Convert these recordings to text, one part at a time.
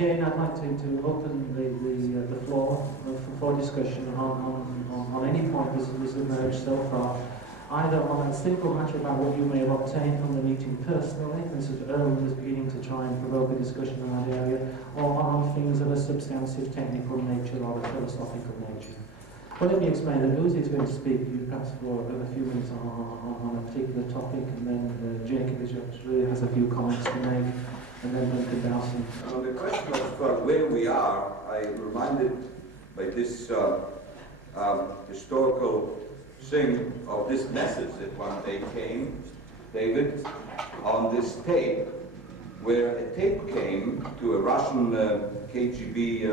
Again, I'd like to open the floor for discussion on any point that's emerged so far, either on a simple matter about what you may have obtained from the meeting personally, this is Erwin is beginning to try and provoke a discussion in that area, or on things of a substantive technical nature or a philosophical nature. Well, let me explain that Uzi is going to speak perhaps for a few minutes on a particular topic, and then Jacob really has a few comments to make, and then Duncan Dowson. On the question of where we are, I'm reminded by this historical thing of this message that one day came, David, on this tape, where a tape came to a Russian KGB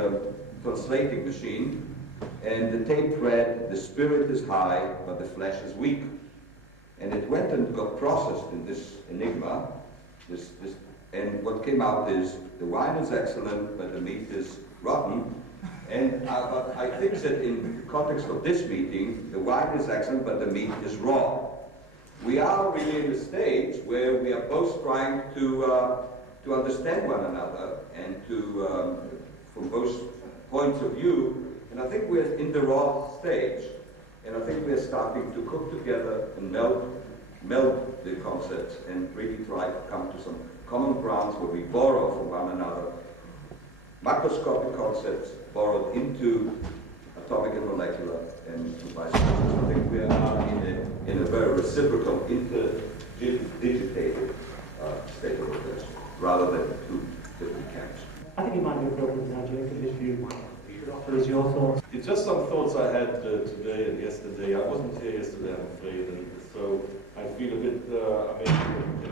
translating machine, and the tape read, "The spirit is high, but the flesh is weak." And it went and got processed in this enigma, and what came out is, the wine is excellent, but the meat is rotten. And but I think that in the context of this meeting, the wine is excellent, but the meat is raw. We are really in a stage where we are both trying to understand one another, and to, from both points of view. And I think we're in the raw stage, and I think we're starting to cook together and meld the concepts and really try to come to some common grounds where we borrow from one another macroscopic concepts borrowed into atomic and molecular, and vice versa. So I think we are in a very reciprocal, interdigitated state of affairs, rather than two different camps. I think it might be appropriate now, Jacob, if you could offer us your thoughts. It's just some thoughts I had today and yesterday. I wasn't here yesterday, I'm afraid, and so I feel a bit,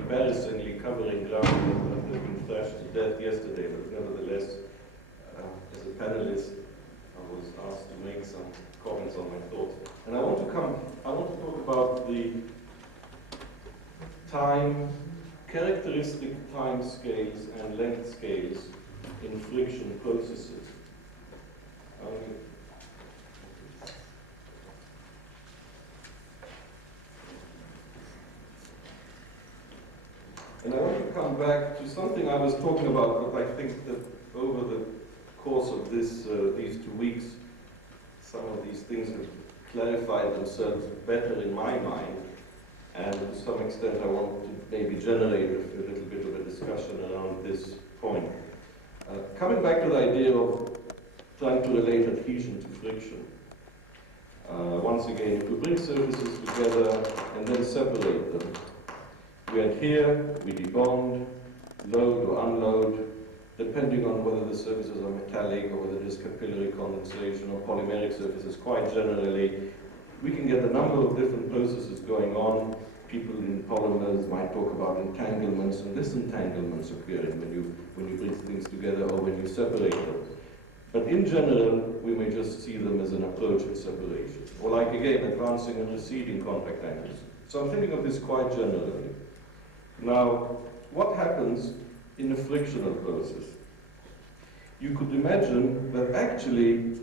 embarrassingly covering ground that has been thrashed to death yesterday, but nevertheless, as a panelist, I was asked to make some comments on my thoughts. And I want to talk about the characteristic time scales and length scales in friction processes. And I want to come back to something I was talking about, but I think that over the course of these 2 weeks, some of these things have clarified themselves better in my mind, and to some extent I want to maybe generate a little bit of a discussion around this point. Coming back to the idea of trying to relate adhesion to friction. Once again, if we bring surfaces together and then separate them, we adhere, we debond, load or unload, depending on whether the surfaces are metallic or whether there's capillary condensation or polymeric surfaces. Quite generally, we can get a number of different processes going on. People in polymers might talk about entanglements and disentanglements occurring when you bring things together or when you separate them. But in general, we may just see them as an approach in separation. Or like, again, advancing and receding contact angles. So I'm thinking of this quite generally. Now, what happens in a frictional process? You could imagine that actually,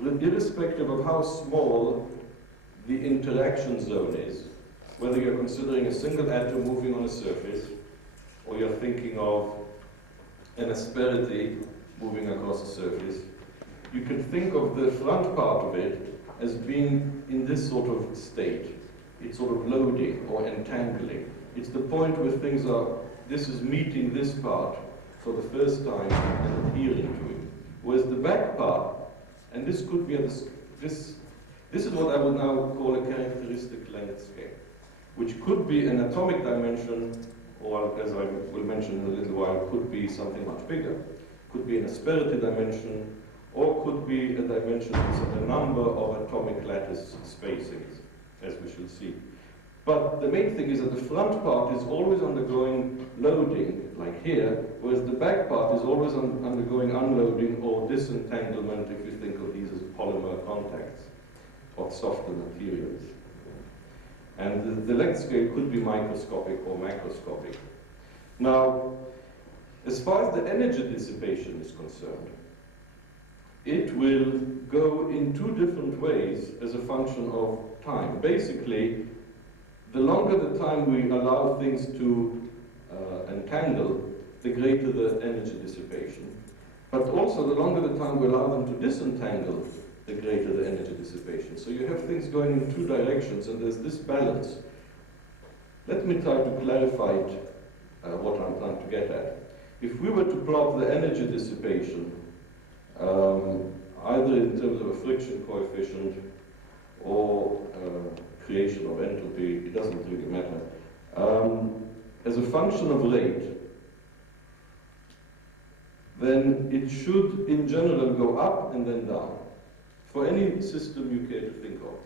irrespective of how small the interaction zone is, whether you're considering a single atom moving on a surface, or you're thinking of an asperity moving across a surface, you can think of the front part of it as being in this sort of state. It's sort of loading or entangling. It's the point where things are, this is meeting this part for the first time and adhering to it. Whereas the back part, and this could be, this is what I would now call a characteristic length scale, which could be an atomic dimension, or as I will mention in a little while, could be something much bigger. Could be an asperity dimension, or could be a dimension that's a number of atomic lattice spacings, as we shall see. But the main thing is that the front part is always undergoing loading, like here, whereas the back part is always undergoing unloading or disentanglement, if you think of these as polymer contacts of softer materials. And the length scale could be microscopic or macroscopic. Now, as far as the energy dissipation is concerned, it will go in two different ways as a function of time. Basically, the longer the time we allow things to entangle, the greater the energy dissipation. But also, the longer the time we allow them to disentangle, the greater the energy dissipation. So you have things going in two directions, and there's this balance. Let me try to clarify what I'm trying to get at. If we were to plot the energy dissipation, either in terms of a friction coefficient or creation of entropy, it doesn't really matter, as a function of rate, then it should, in general, go up and then down, for any system you care to think of.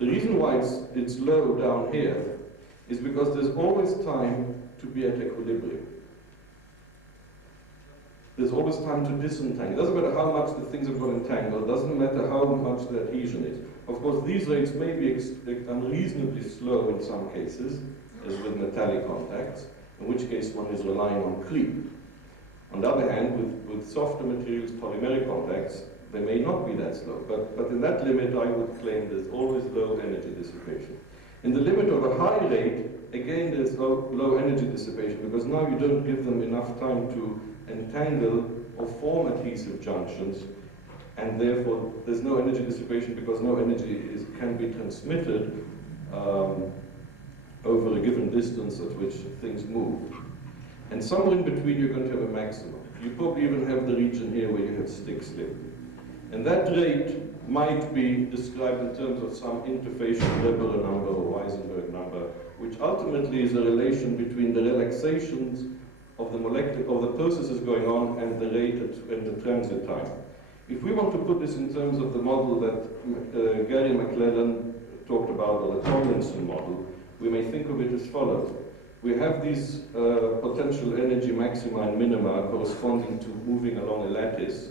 The reason why it's low down here is because there's always time to be at equilibrium. There's always time to disentangle. It doesn't matter how much the things have got entangled, it doesn't matter how much the adhesion is. Of course, these rates may be unreasonably slow in some cases, as with metallic contacts, in which case one is relying on creep. On the other hand, with softer materials, polymeric contacts, they may not be that slow, but in that limit I would claim there's always low energy dissipation. In the limit of a high rate, again there's low energy dissipation, because now you don't give them enough time to entangle or form adhesive junctions, and therefore there's no energy dissipation because no energy can be transmitted over a given distance at which things move. And somewhere in between you're going to have a maximum. You probably even have the region here where you have stick slip. And that rate might be described in terms of some interfacial Weber number or Weisenberg number, which ultimately is a relation between the relaxations of the processes going on and the rate and the transit time. If we want to put this in terms of the model that Gary McClellan talked about, or the Tomlinson model, we may think of it as follows. We have these potential energy maxima and minima corresponding to moving along a lattice,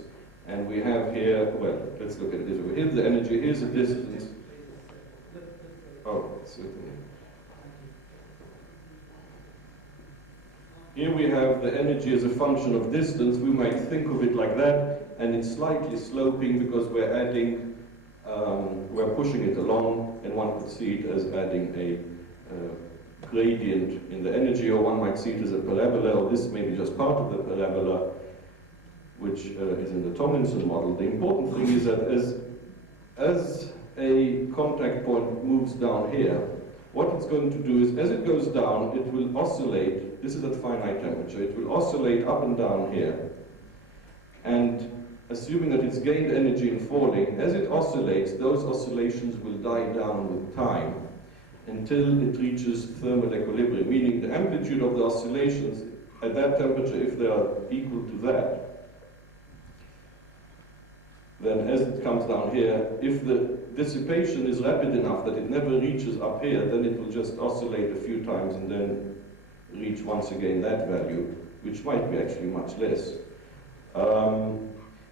and we have here, well, let's look at it this way. Here's the energy, here's the distance. Oh, certainly. Here we have the energy as a function of distance. We might think of it like that, and it's slightly sloping because we're adding, we're pushing it along, and one could see it as adding a gradient in the energy, or one might see it as a parabola, or this may be just part of the parabola, which is in the Tomlinson model. The important thing is that as a contact point moves down here, what it's going to do is, as it goes down, it will oscillate. This is at finite temperature. It will oscillate up and down here. And assuming that it's gained energy in falling, as it oscillates, those oscillations will die down with time until it reaches thermal equilibrium, meaning the amplitude of the oscillations at that temperature, if they are equal to that, then as it comes down here, if the dissipation is rapid enough that it never reaches up here, then it will just oscillate a few times and then reach once again that value, which might be actually much less.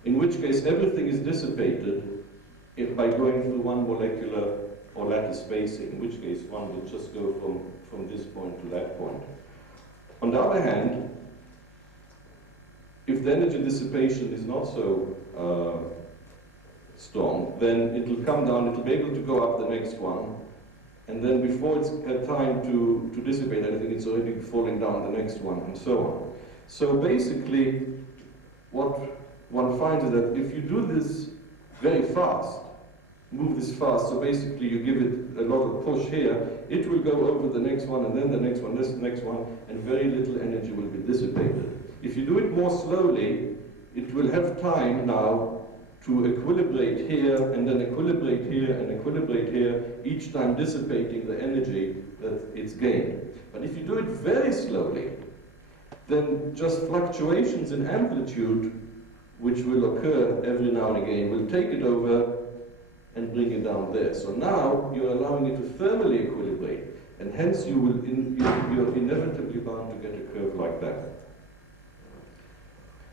In which case everything is dissipated by going through one molecular or lattice spacing, in which case one would just go from this point to that point. On the other hand, if the energy dissipation is not so strong, then it will come down, it will be able to go up the next one, and then before it's had time to dissipate anything, it's already falling down the next one, and so on. So basically, what one finds is that if you do this very fast, move this fast, so basically you give it a lot of push here, it will go over the next one, and then the next one, this next one, and very little energy will be dissipated. If you do it more slowly, it will have time now to equilibrate here, and then equilibrate here, and equilibrate here, each time dissipating the energy that it's gained. But if you do it very slowly, then just fluctuations in amplitude, which will occur every now and again, will take it over and bring it down there. So now you're allowing it to thermally equilibrate, and hence you're inevitably bound to get a curve like that.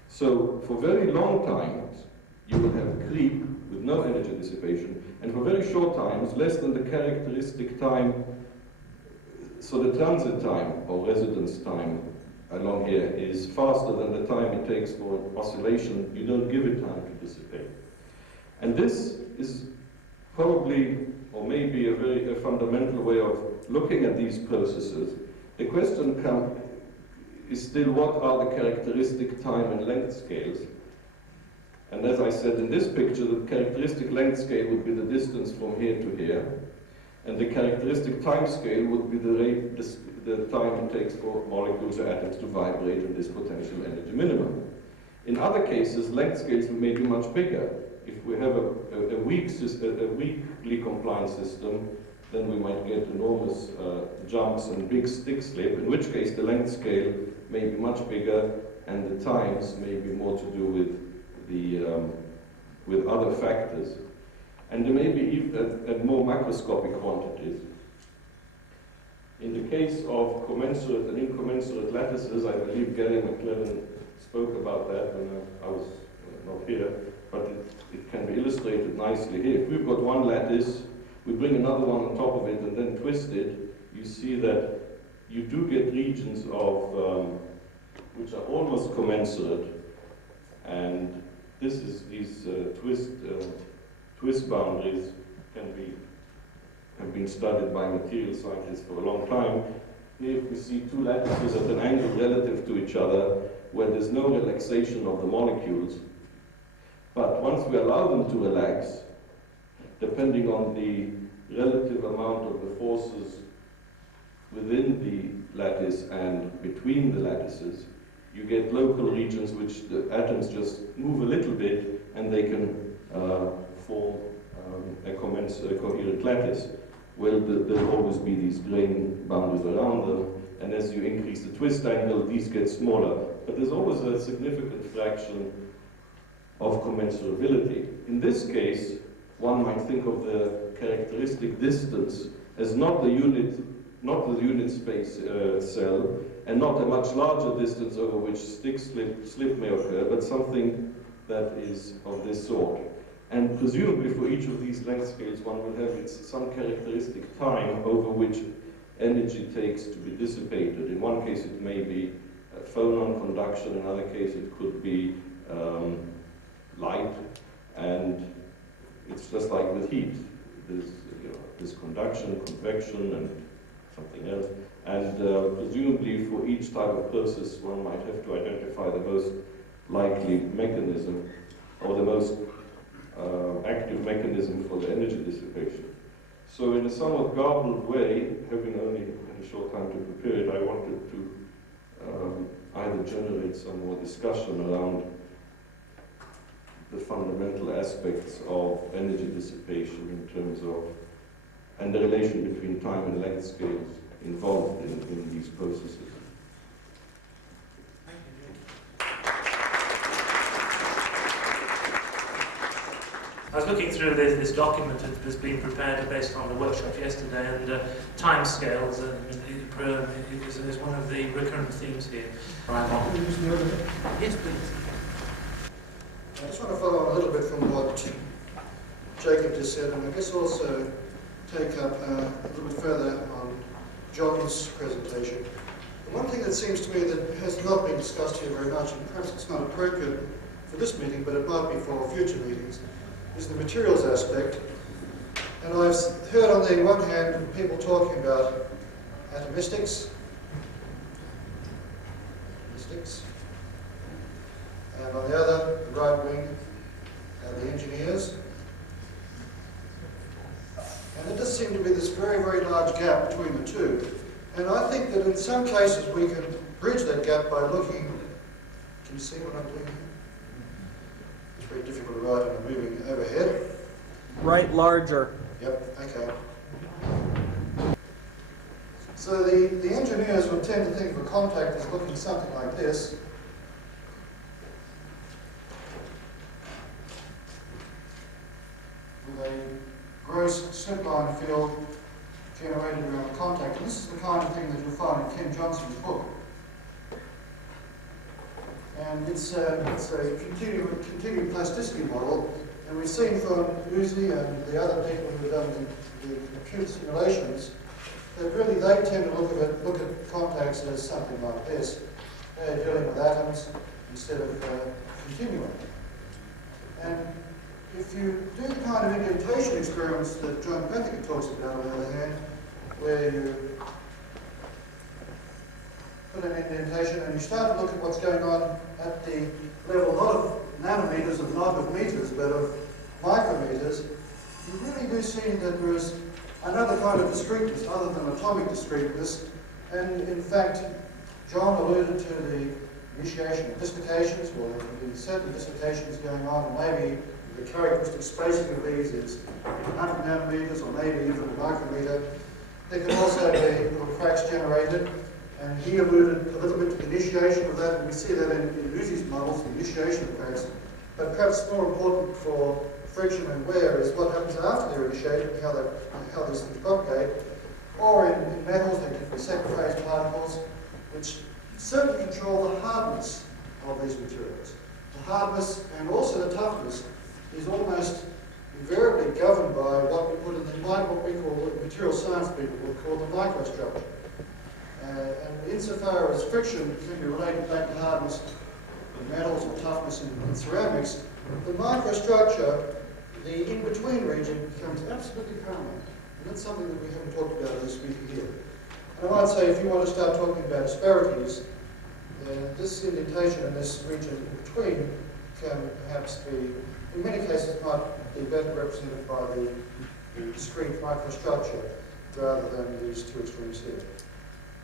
So for very long times, you will have creep with no energy dissipation, and for very short times, less than the characteristic time, so the transit time or residence time along here is faster than the time it takes for oscillation. You don't give it time to dissipate. And this is probably, or maybe a fundamental way of looking at these processes. The question is still what are the characteristic time and length scales. And as I said in this picture, the characteristic length scale would be the distance from here to here, and the characteristic time scale would be the rate, the time it takes for molecules or atoms to vibrate in this potential energy minimum. In other cases, length scales may be much bigger. If we have a weakly compliant system, then we might get enormous jumps and big stick slip, in which case the length scale may be much bigger and the times may be more to do with other factors. And there may be even at more macroscopic quantities. In the case of commensurate and incommensurate lattices, I believe Gary McLellan spoke about that when I was not here, but it can be illustrated nicely here. If we've got one lattice, we bring another one on top of it and then twist it, you see that you do get regions of which are almost commensurate, and this is these twist boundaries have been studied by material scientists for a long time. Here we see two lattices at an angle relative to each other, where there's no relaxation of the molecules. But once we allow them to relax, depending on the relative amount of the forces within the lattice and between the lattices, you get local regions which the atoms just move a little bit and they can form a coherent lattice. Well, there'll always be these grain boundaries around them, and as you increase the twist angle, these get smaller. But there's always a significant fraction of commensurability. In this case, one might think of the characteristic distance as not the unit space cell, and not a much larger distance over which stick slip may occur, but something that is of this sort. And presumably for each of these length scales, one will have some characteristic time over which energy takes to be dissipated. In one case it may be phonon conduction, in another case it could be light, and it's just like with heat. There's conduction, convection, and something else. And presumably for each type of process, one might have to identify the most likely mechanism, or the most active mechanism for the energy dissipation. So in a somewhat garbled way, having only a short time to prepare it, I wanted to either generate some more discussion around the fundamental aspects of energy dissipation in terms of, and the relation between time and length scales involved in these processes. I was looking through this document that's been prepared based on the workshop yesterday, and timescales is one of the recurrent themes here. Yes, please. I just want to follow on a little bit from what Jacob just said, and I guess also take up a little bit further on John's presentation. And one thing that seems to me that has not been discussed here very much, and perhaps it's not appropriate for this meeting, but it might be for future meetings, is the materials aspect. And I've heard on the one hand people talking about atomistics, and on the other, the right wing, the engineers. And there does seem to be this very, very large gap between the two. And I think that in some cases we can bridge that gap by looking, can you see what I'm doing here? It's very difficult to write when I'm moving overhead. Write larger. Yep, okay. So the engineers would tend to think of a contact as looking something like this. With a gross slipline field generated around the contact. And this is the kind of thing that you'll find in Ken Johnson's book. And it's a continuum plasticity model, and we've seen from Uzi and the other people who have done the computer simulations that really they tend to look at contacts as something like this. They're dealing with atoms instead of continuum. And if you do the kind of indentation experiments that John Pethica talks about, on the other hand, where you put an indentation and you start to look at what's going on at the level not of nanometers, of not of meters, but of micrometers, you really do see that there is another kind of discreteness other than atomic discreteness. And in fact, John alluded to the initiation of dislocations. Well, there can be certain dislocations going on, and maybe the characteristic spacing of these is 100 nanometers or maybe even a micrometer. There can also be little cracks generated, and he alluded a little bit to the initiation of that, and we see that in Uzi's models, the initiation of cracks. But perhaps more important for friction and wear is what happens after they're initiated and how these things propagate. Or in metals, there can be second phase particles, which certainly control the hardness of these materials. The hardness and also the toughness is almost invariably governed by what we call, what material science people would call the microstructure. And insofar as friction can be related back to hardness in metals or toughness in ceramics, the microstructure, the in-between region, becomes absolutely paramount. And that's something that we haven't talked about in this meeting here. And I might say, if you want to start talking about asperities, this indentation in this region in between can perhaps be, in many cases, might be better represented by the discrete microstructure rather than these two extremes here.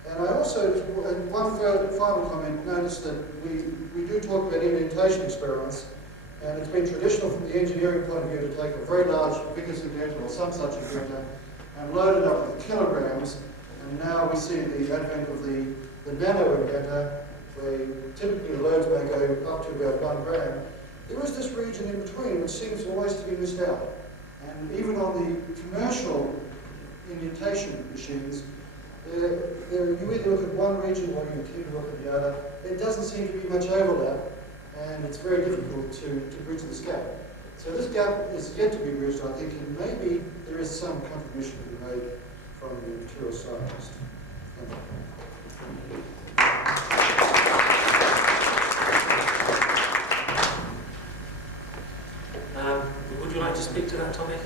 And I also, one final comment, notice that we do talk about indentation experiments, and it's been traditional from the engineering point of view to take a very large Vickers indenter or some such indenter and load it up with kilograms, and now we see the advent of the nano indenter, where typically the loads may go up to about 1 gram. There is this region in between which seems always to be missed out. And even on the commercial indentation machines, you either look at one region or you tend to look at the other. There doesn't seem to be much overlap, and it's very difficult to bridge this gap. So this gap is yet to be bridged, I think, and maybe there is some contribution to be made from the material scientist. Would you like to speak to that topic?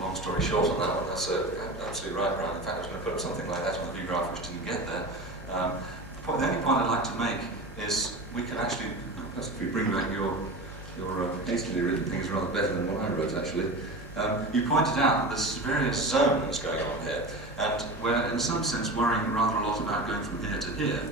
Long story short on that one, that's absolutely right, Brian. In fact, I was going to put up something like that on the view graph which didn't get there. The only point I'd like to make is we can actually, perhaps if we bring back your hastily written things rather better than what I wrote actually. You pointed out that there's various zones going on here, and we're in some sense worrying rather a lot about going from here to here.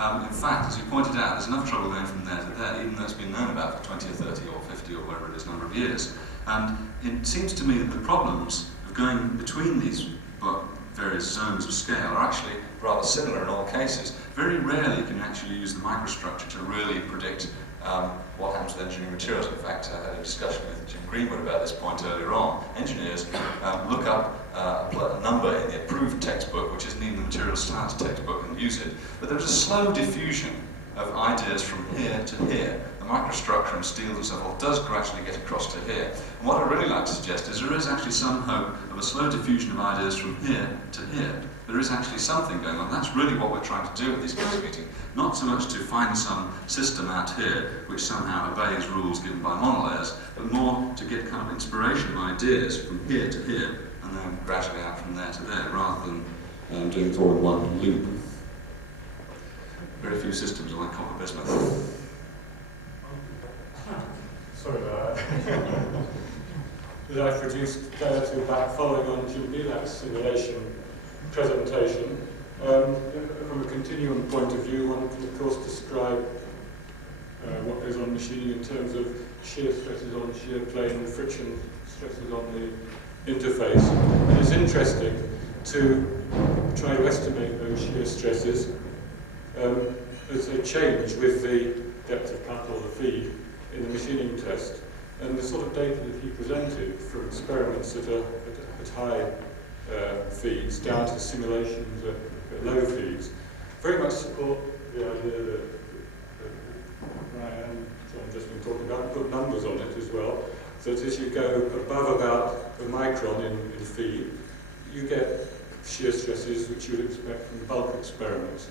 In fact, as you pointed out, there's enough trouble going from there to there, even though it's been known about for 20 or 30 or 50 or whatever it is, number of years. And it seems to me that the problems of going between these various zones of scale are actually rather similar in all cases. Very rarely can you actually use the microstructure to really predict what happens with engineering materials. In fact, I had a discussion with Jim Greenwood about this point earlier on. Engineers look up a number in the approved textbook, which isn't even the material science textbook, and use it. But there's a slow diffusion of ideas from here to here. The microstructure and steel and so forth does gradually get across to here. And what I'd really like to suggest is there is actually some hope of a slow diffusion of ideas from here to here. There is actually something going on. That's really what we're trying to do at these kinds of meetings. Not so much to find some system out here which somehow obeys rules given by monolayers, but more to get kind of inspiration of ideas from here to here, and then gradually out from there to there, rather than doing it all in one loop. Very few systems are like copper bismuth. Sorry about that. That I produced to back following on Jim Belak's simulation presentation. From a continuum point of view, one can of course describe what goes on machining in terms of shear stresses on shear plane and friction stresses on the interface. And it's interesting to try to estimate those shear stresses as they change with the depth of cut or the feed in the machining test. And the sort of data that he presented from experiments at high feeds down to simulations at low feeds very much support the idea that Brian and John just been talking about, and put numbers on it as well, that as you go above about a micron in feed, you get shear stresses which you would expect from bulk experiments.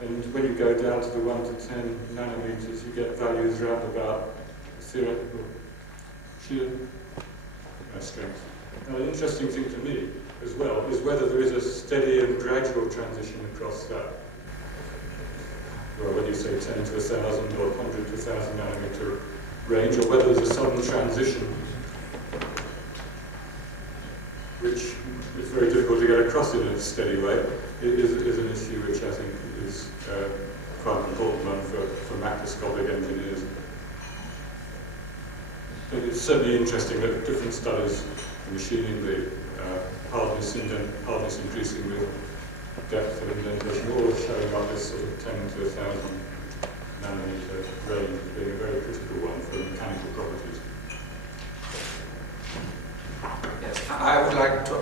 And when you go down to the 1 to 10 nanometers, you get values around about theoretical shear strength. Now, the interesting thing to me as well, is whether there is a steady and gradual transition across that, well, whether you say 10 to 1,000 or 100 to 1,000 nanometer range, or whether there's a sudden transition, which is very difficult to get across in a steady way, is an issue which I think is quite an important one for macroscopic engineers. But it's certainly interesting that different studies in machining, the hardness increasing with depth of indentation, all showing up this sort of 10 to 1,000 nanometer range as being a very critical one for mechanical properties. Yes, I would like to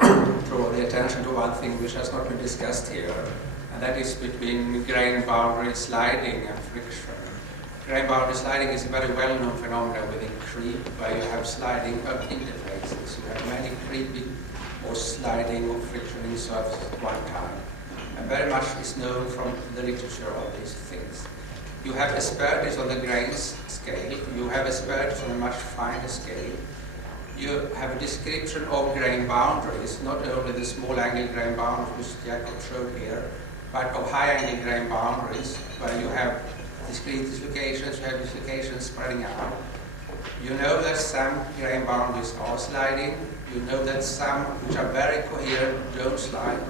draw the attention to one thing which has not been discussed here, and that is between grain boundary sliding and friction. Grain boundary sliding is a very well-known phenomenon within creep, where you have sliding of interfaces. You have many creeping or sliding or friction in surfaces at one time. And very much is known from the literature of these things. You have asperities on the grain scale, you have asperities on a much finer scale. You have a description of grain boundaries, not only the small angle grain boundaries which Jacob showed here, but of high angle grain boundaries, where you have discrete dislocations, you have dislocations spreading out. You know that some grain boundaries are sliding, you know that some which are very coherent don't slide,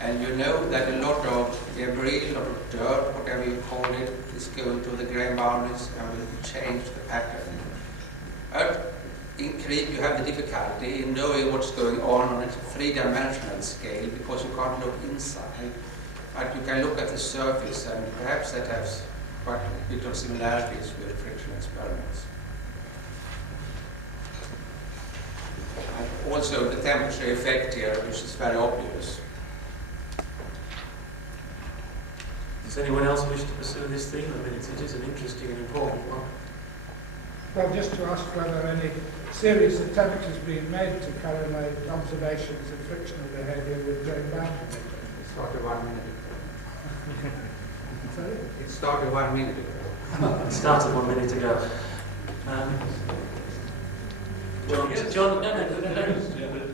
and you know that a lot of debris, a lot of dirt, whatever you call it, is going to the grain boundaries and will change the pattern. But in creep you have the difficulty in knowing what's going on a three-dimensional scale, because you can't look inside, but you can look at the surface, and perhaps that has quite a bit of similarities with friction experiments. And also the temperature effect here, which is very obvious. Does anyone else wish to pursue this theme? I mean, it is an interesting and important one. Well, just to ask whether any serious attempt has been made to correlate observations of frictional behaviour with grain boundary. It started 1 minute ago. Sorry? It started 1 minute ago. It started 1 minute ago. John,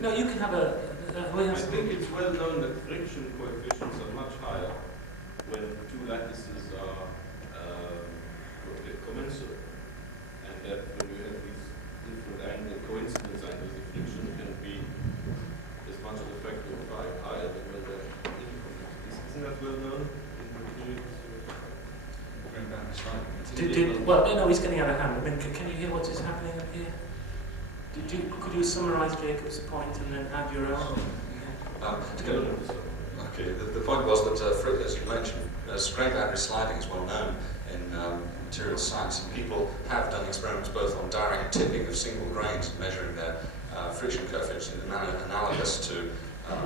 no, you can have a... I think it's well known that friction coefficients are much higher when two lattices are commensurate, and that when you have these different angle coincidence angles, the friction can be as much as a factor of 5 higher than when they're incommensurate. Isn't that well known in materials? Well, no, he's getting out of hand. I mean, can you hear what is happening up here? Could you summarise Jacob's point and then add your own? Okay, the point was that, as you mentioned, grain boundary sliding is well known in materials science, and people have done experiments both on direct tipping of single grains, measuring their friction coefficients in a manner analogous to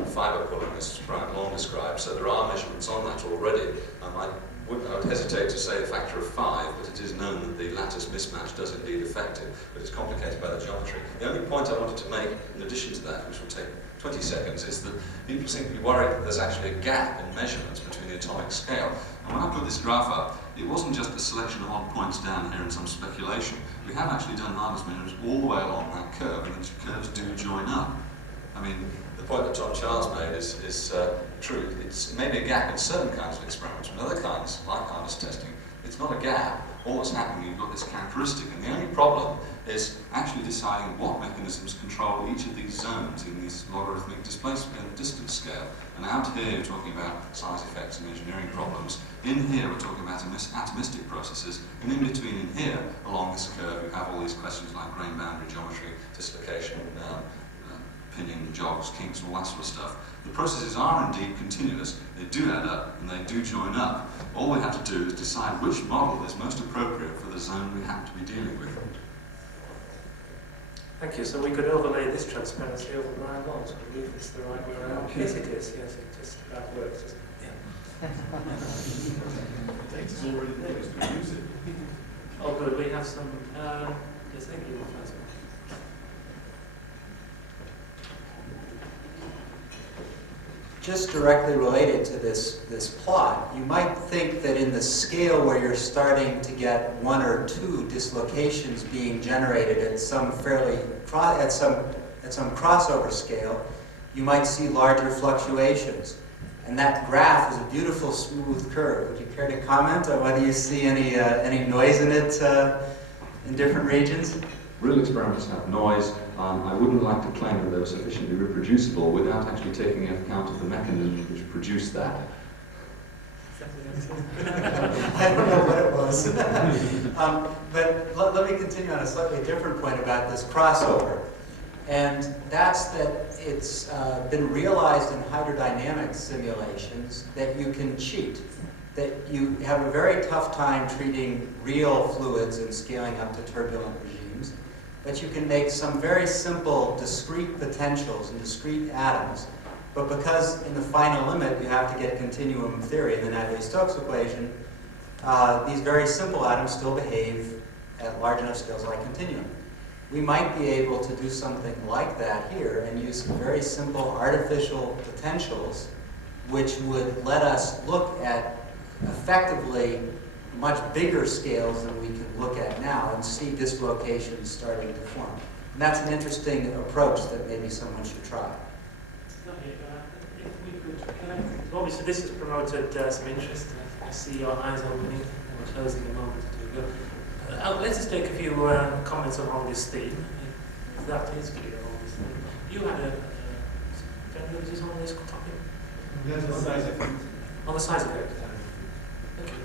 fibre pulling, as Brian Long described. So there are measurements on that already. I would hesitate to say a factor of 5, but it is known that the lattice mismatch does indeed affect it, but it's complicated by the geometry. The only point I wanted to make, in addition to that, which will take 20 seconds, is that people seem to be worried that there's actually a gap in measurements between the atomic scale. And when I put this graph up, it wasn't just a selection of odd points down here and some speculation. We have actually done hardness measurements all the way along that curve, and the curves do join up. I mean, the point that John Charles made is true. It's maybe a gap in certain kinds of experiments, but other kinds, like hardness testing, it's not a gap. All that's happening, you've got this characteristic, and the only problem is actually deciding what mechanisms control each of these zones in this logarithmic displacement and distance scale. And out here, you're talking about size effects and engineering problems. In here, we're talking about atomistic processes, and in between in here, along this curve, you have all these questions like grain boundary geometry, dislocation, pinion, jogs, kinks, all that sort of stuff. The processes are indeed continuous, they do add up, and they do join up. All we have to do is decide which model is most appropriate for the zone we happen to be dealing with. Thank you. So we could overlay this transparency over Brian Long's. I believe it's the right way around. Yes, it is. Yes, it just about works, doesn't it? Yeah. It's already there, to use it. Oh, good. We have some... yes, thank you. Just directly related to this plot, you might think that in the scale where you're starting to get 1 or 2 dislocations being generated at some crossover scale, you might see larger fluctuations. And that graph is a beautiful smooth curve. Would you care to comment on whether you see any noise in it in different regions? Real experiments have noise. I wouldn't like to claim that they were sufficiently reproducible without actually taking into account of the mechanisms which produce that. I don't know what it was. But let me continue on a slightly different point about this crossover. And that's that it's been realized in hydrodynamic simulations that you can cheat, that you have a very tough time treating real fluids and scaling up to turbulent regimes, but you can make some very simple discrete potentials and discrete atoms. But because in the final limit you have to get continuum theory in the Navier-Stokes equation, these very simple atoms still behave at large enough scales like continuum. We might be able to do something like that here and use some very simple artificial potentials which would let us look at effectively much bigger scales than we can look at now and see dislocations starting to form. And that's an interesting approach that maybe someone should try. Obviously this has promoted some interest. I see your eyes opening. We're closing a moment or two ago. Let's just take a few comments on this theme. If that is clear on this theme. You had a views on this topic? Yes, the size effect. On the size effect. Thank you.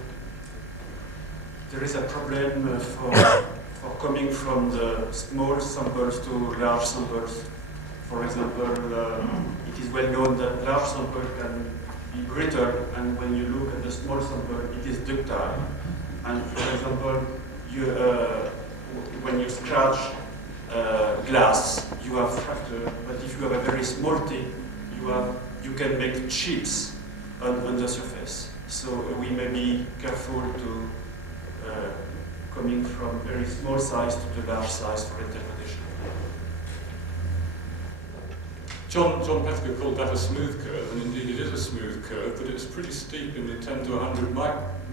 There is a problem for coming from the small samples to large samples. For example, it is well known that large sample can be brittle, and when you look at the small sample, it is ductile. And for example, when you scratch glass, you have fracture, but if you have a very small thing, you can make chips on the surface. So we may be careful to coming from very small size to the large size for interpretation. John Pethica called that a smooth curve, and indeed it is a smooth curve, but it's pretty steep in the 10 to 100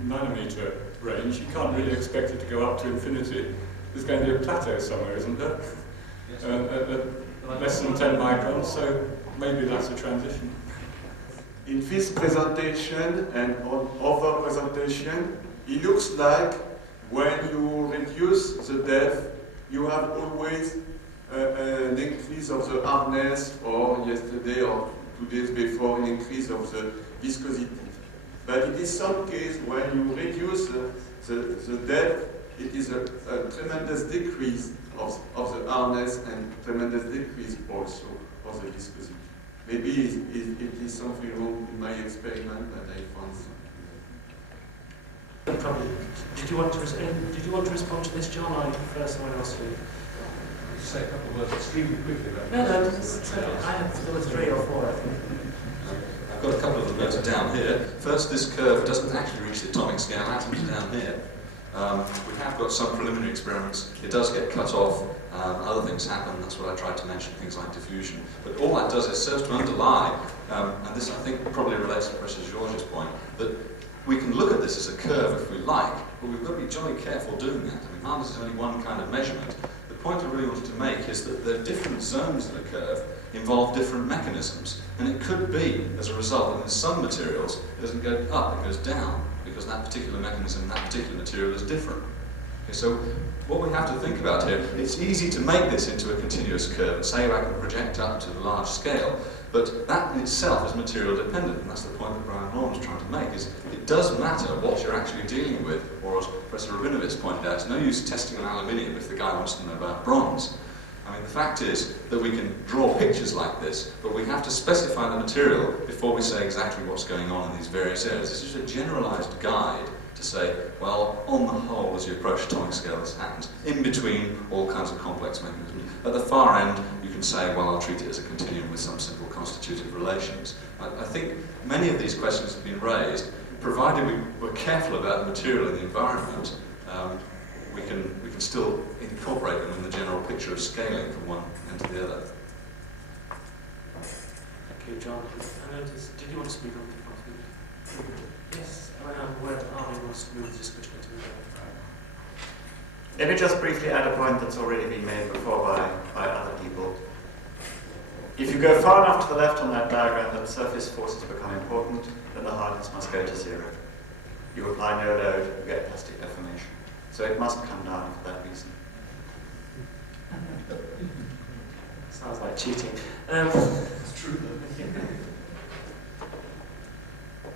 nanometer range. You can't really expect it to go up to infinity. There's going to be a plateau somewhere, isn't there? Yes. At less than 10 microns, so maybe that's a transition. In this presentation and on other presentation, it looks like when you reduce the depth, you have always an increase of the hardness, or yesterday or 2 days before, an increase of the viscosity. But it is some case when you reduce the depth, it is a tremendous decrease of the hardness and tremendous decrease also of the viscosity. Maybe it is something wrong in my experiment that I found something. Probably. Did you want to respond to this, John, or you prefer someone else to? Say a couple of words extremely quickly about No, there were 3 or 4, I think. I've got a couple of them noted down here. First, this curve doesn't actually reach the atomic scale. Atoms are down here. We have got some preliminary experiments. It does get cut off. Other things happen. That's what I tried to mention, things like diffusion. But all that does is serves to underlie, and this I think probably relates to Professor George's point, that we can look at this as a curve if we like, but we've got to be jolly careful doing that. I mean, hardness is only one kind of measurement. The point I really wanted to make is that the different zones of the curve involve different mechanisms. And it could be, as a result, that in some materials it doesn't go up, it goes down, because that particular mechanism in that particular material is different. Okay, so what we have to think about here, it's easy to make this into a continuous curve and say I can project up to the large scale, but that in itself is material dependent, and that's the point that Brian Norman's trying to make, is it does matter what you're actually dealing with, or as Professor Rabinowicz pointed out, it's no use testing on aluminium if the guy wants to know about bronze. I mean, the fact is that we can draw pictures like this, but we have to specify the material before we say exactly what's going on in these various areas. This is just a generalized guide to say, well, on the whole, as you approach atomic scale, this happens. In between, all kinds of complex mechanisms. At the far end, you can say, well, I'll treat it as a continuum with some simple constitutive relations. I think many of these questions have been raised, provided we're careful about the material and the environment. We can still incorporate them in the general picture of scaling from one end to the other. Thank you, John. I noticed, did you want to speak on the point? Yes, where Arvin wants to move this question to. Let me just briefly add a point that's already been made before by other people. If you go far enough to the left on that diagram that surface forces become important, then the hardness must go to 0. You apply no load, you get plastic deformation. So it must come down for that reason. Sounds like cheating. It's true though.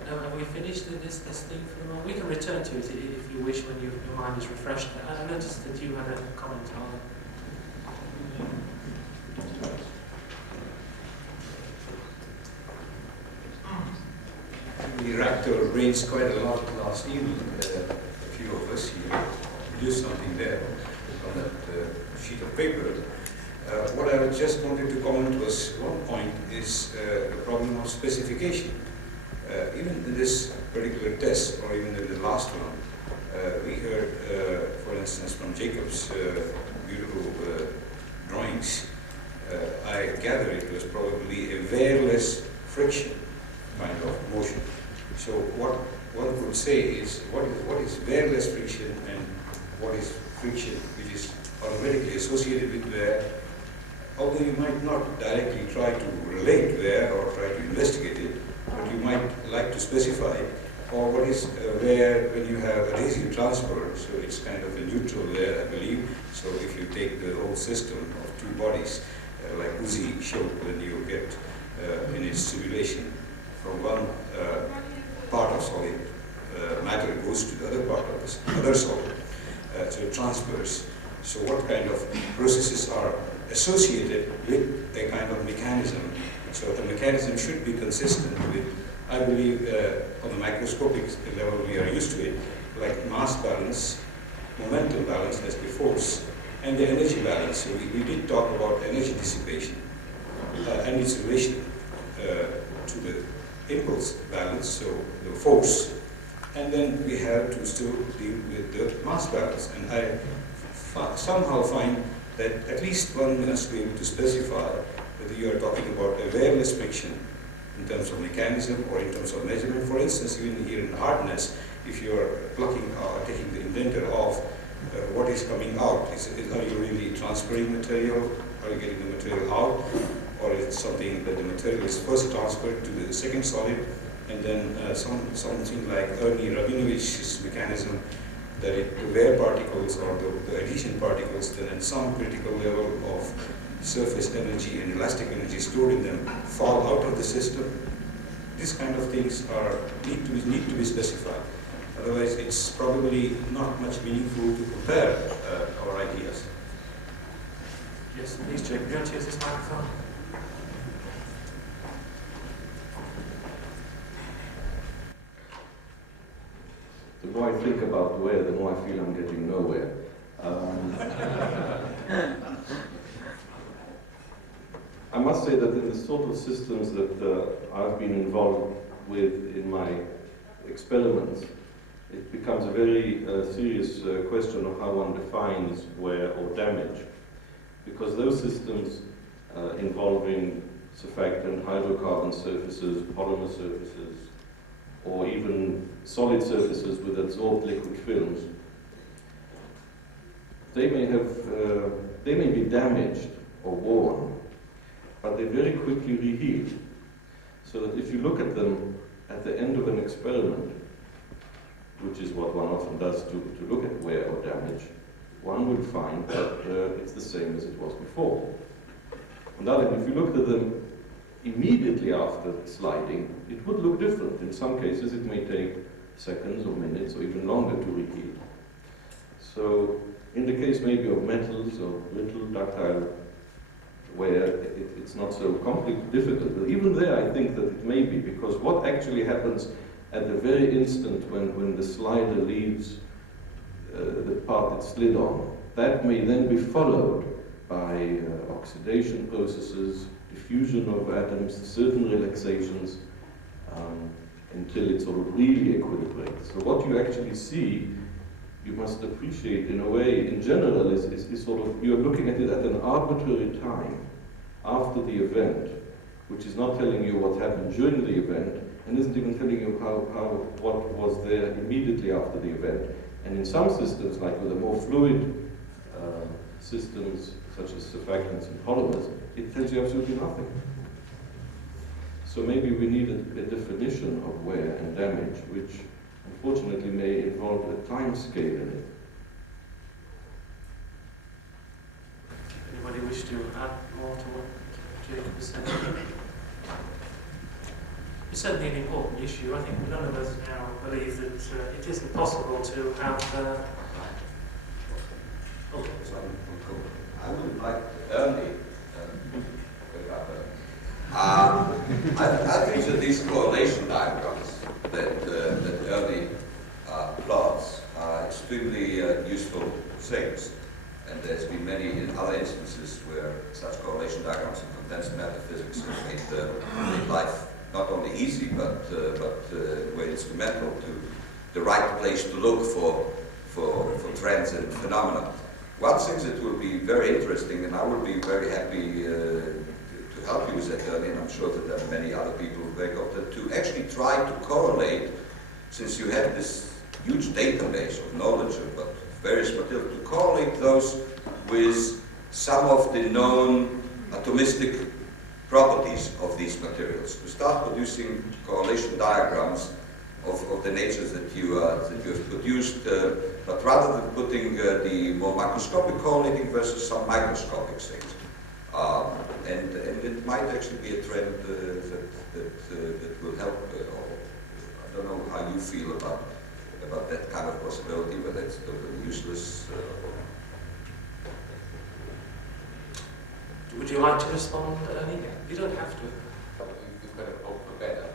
Have we finished this thing for the moment? We can return to it if you wish when your mind is refreshed. I noticed that you had a comment on it. The reactor raised quite a lot last evening. A few of us here produced something there on that sheet of paper. What I just wanted to comment was one point is the problem of specification. Even in this particular test, or even in the last one, we heard, for instance, from Jacob's beautiful drawings. I gather it was probably a wearless friction kind of motion. So what one could say is what is wearless friction and what is friction which is automatically associated with wear, although you might not directly try to relate wear or try to investigate it, but you might like to specify it, or what is wear when you have adhesive transfer, so it's kind of a neutral wear, I believe. So if you take the whole system of two bodies, like Uzi showed when you get in its simulation, from one part of solid matter goes to the other part of this other solid, so it transfers. So what kind of processes are associated with a kind of mechanism? So the mechanism should be consistent with, I believe, on the macroscopic level we are used to it, like mass balance, momentum balance, that's the force, and the energy balance. So we did talk about energy dissipation and its relation to the impulse balance, so the force, and then we have to still deal with the mass balance. And I somehow find that at least one must be able to specify whether you are talking about a wearless friction in terms of mechanism or in terms of measurement. For instance, even here in hardness, if you are plucking or taking the indenter off, what is coming out? Are you really transferring material? Are you getting the material out? Or is it something that the material is first transferred to the second solid, and then something like Ernie Rabinowicz's mechanism, that the wear particles or the adhesion particles then at some critical level of surface energy and elastic energy stored in them fall out of the system. These kind of things need to be specified. Otherwise, it's probably not much meaningful to compare our ideas. Yes, please, Jacob. You want to use this microphone? The more I think about where, the more I feel I'm getting nowhere. I must say that in the sort of systems that I've been involved with in my experiments, it becomes a very serious question of how one defines wear or damage. Because those systems involving surfactant, hydrocarbon surfaces, polymer surfaces, or even solid surfaces with absorbed liquid films, they may be damaged or worn, but they very quickly reheat. So that if you look at them at the end of an experiment, which is what one often does to look at wear or damage, one will find that it's the same as it was before. On the other hand, if you looked at them immediately after sliding, it would look different. In some cases, it may take seconds or minutes or even longer to reheat. So, in the case maybe of metals or brittle, ductile wear, it's not so difficult. But even there, I think that it may be, because what actually happens at the very instant when the slider leaves the part it slid on, that may then be followed by oxidation processes, diffusion of atoms, certain relaxations, until it sort of really equilibrates. So what you actually see, you must appreciate in a way, in general, is sort of, you're looking at it at an arbitrary time after the event, which is not telling you what happened during the event, and isn't even telling you what was there immediately after the event. And in some systems, like with the more fluid systems, such as surfactants and polymers, it tells you absolutely nothing. So maybe we need a definition of wear and damage, which unfortunately may involve a time scale in it. Anybody wish to add more to what Jacob was saying? It's certainly an important issue. I think none of us now believe that it isn't possible to have. I would like Ernie. I think that these correlation diagrams that Ernie plots are extremely useful things. And there's been many other instances where such correlation diagrams in condensed matter physics have made life not only easy, but way instrumental to the right place to look for trends and phenomena. One thing that will be very interesting, and I will be very happy to help you with that, Ernie, and I'm sure that there are many other people who wake up, that to actually try to correlate, since you have this huge database of knowledge about various materials, to correlate those with some of the known atomistic properties of these materials, to start producing correlation diagrams of the natures that you have produced, but rather than putting the more macroscopic correlating versus some microscopic things. And it might actually be a trend that will help. I don't know how you feel about that kind of possibility, but it's totally useless. Would you like to respond, Ernie? You don't have to. You've got to hope for better.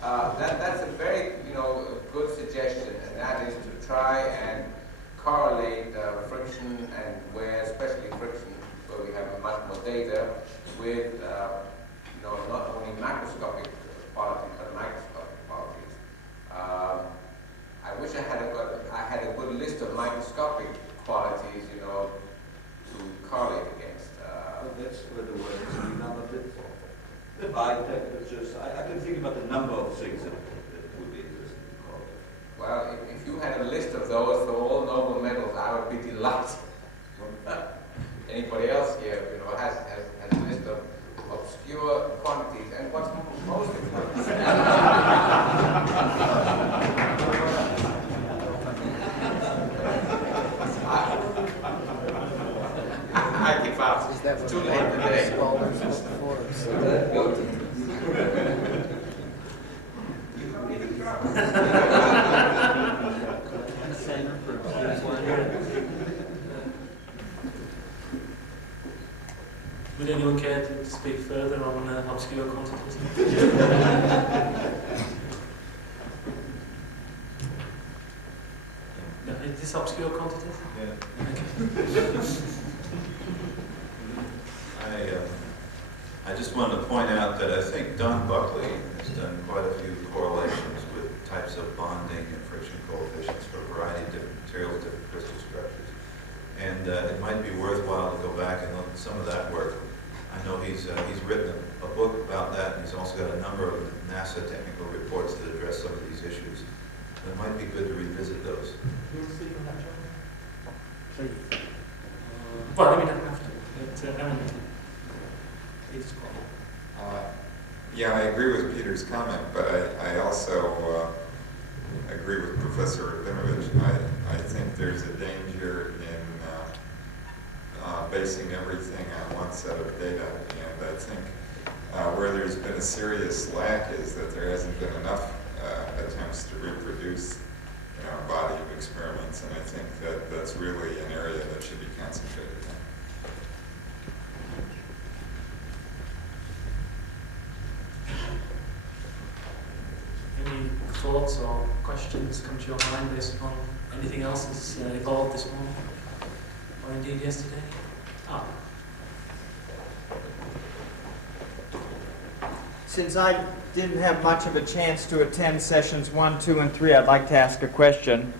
That's a very, good suggestion, and that is to try and correlate friction and wear, especially friction, where we have much more data, with not only macroscopic qualities but microscopic qualities. I wish I had a good list of microscopic qualities, to correlate against. Well, that's where the word is denominated. The high temperatures. I can think about the number of things that would be interesting to correlate. Well, if you had a list of those for all noble metals, I would be delighted. Anybody else here, has a list of obscure quantities, and what's most important? I give up. It's too late today. Would anyone care to speak further on obscure quantities? No, is this obscure quantities? Yeah. Okay. I just wanted to point out that I think Don Buckley has done quite a few correlations with types of bonding and friction coefficients for a variety of different materials, different crystal structures. And it might be worthwhile to go back and look at some of that work. I know he's written a book about that, and he's also got a number of NASA technical reports that address some of these issues. It might be good to revisit those. You want to speak on that, John? Please. Well, I mean, I don't have to. Please. Yeah, I agree with Peter's comment, but I also agree with Professor Rabinowicz. I think there's a danger in basing everything on one set of data, and I think where there's been a serious lack is that there hasn't been enough attempts to reproduce a body of experiments, and I think that that's really an area that should be concentrated on. Any thoughts or questions come to your mind based on anything else that's evolved this morning, or indeed yesterday? Since I didn't have much of a chance to attend sessions 1, 2, and 3, I'd like to ask a question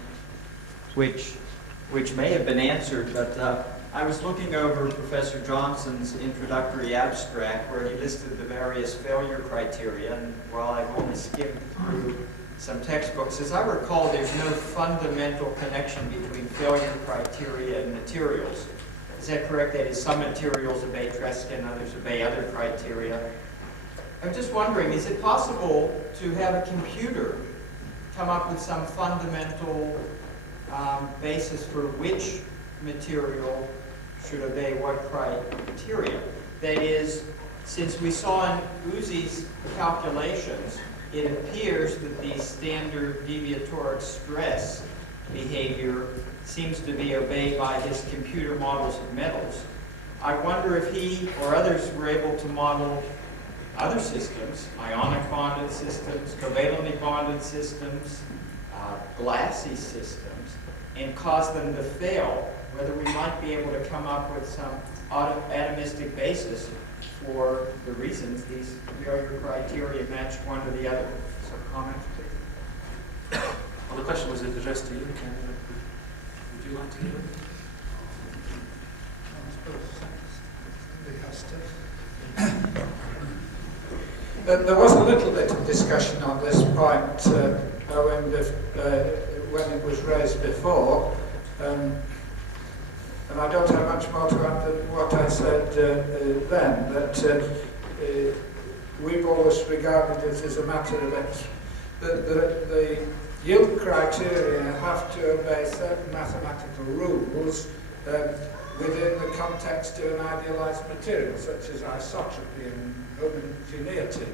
which may have been answered, but I was looking over Professor Johnson's introductory abstract where he listed the various failure criteria, and while I've only skimmed through some textbooks, as I recall, there's no fundamental connection between failure criteria and materials. Is that correct? That is, some materials obey Tresca and others obey other criteria? I'm just wondering, is it possible to have a computer come up with some fundamental basis for which material should obey what criteria? That is, since we saw in Uzi's calculations, it appears that the standard deviatoric stress behavior seems to be obeyed by his computer models of metals. I wonder if he or others were able to model other systems, ionic bonded systems, covalently bonded systems, glassy systems, and cause them to fail, whether we might be able to come up with some atomistic basis for the reasons these failure criteria match one to the other. So comments, please. Well, the question was addressed to you, Ken. Would you like to do it? There was a little bit of discussion on this point when it was raised before, and I don't have much more to add than what I said then, that we've always regarded it as a matter of the yield criteria have to obey certain mathematical rules within the context of an idealized material, such as isotropy and homogeneity.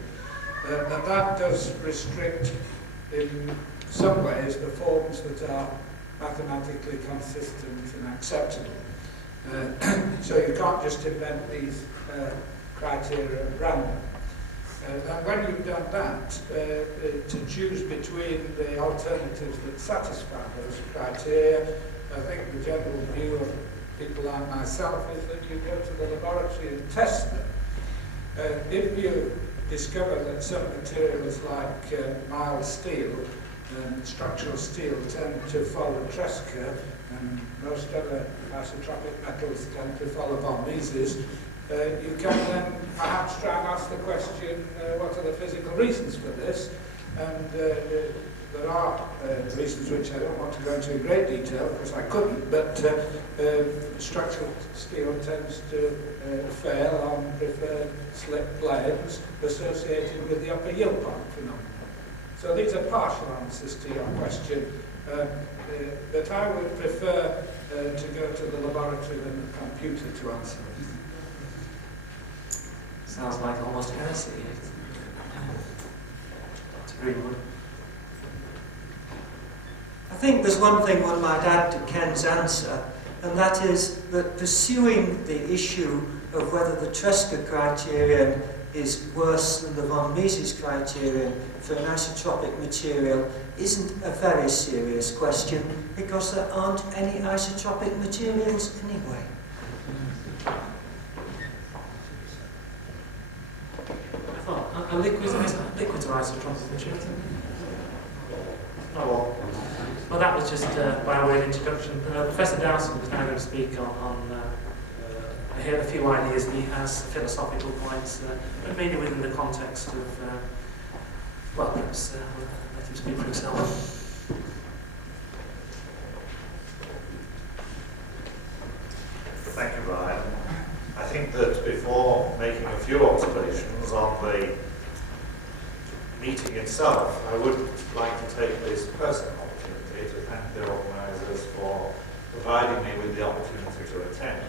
And that does restrict, in some ways, the forms that are mathematically consistent and acceptable. So you can't just invent these criteria at random. And when you've done that, to choose between the alternatives that satisfy those criteria, I think the general view of people like myself is that you go to the laboratory and test them. If you discover that some materials like mild steel and structural steel tend to follow Tresca, and most other isotropic metals tend to follow von Mises, you can then perhaps try and ask the question, what are the physical reasons for this? And there are reasons which I don't want to go into in great detail because I couldn't, but structural steel tends to fail on preferred slip planes associated with the upper yield point phenomenon. So these are partial answers to your question, but I would prefer to go to the laboratory than the computer to answer it. Sounds like almost heresy. Dr. Greenwood. I think there's one thing one might add to Ken's answer, and that is that pursuing the issue of whether the Tresca criterion is worse than the von Mises criterion for an isotropic material isn't a very serious question, because there aren't any isotropic materials anyway. Liquids are isotropic materials. Oh, well, that was just by way of introduction. Professor Dowson was now going to speak on a few ideas he has, philosophical points, but mainly within the context of, well, perhaps let him speak for himself. Thank you, Ryan. I think that before making a few observations on the meeting itself, I would like to take this personal opportunity to thank the organisers for providing me with the opportunity to attend.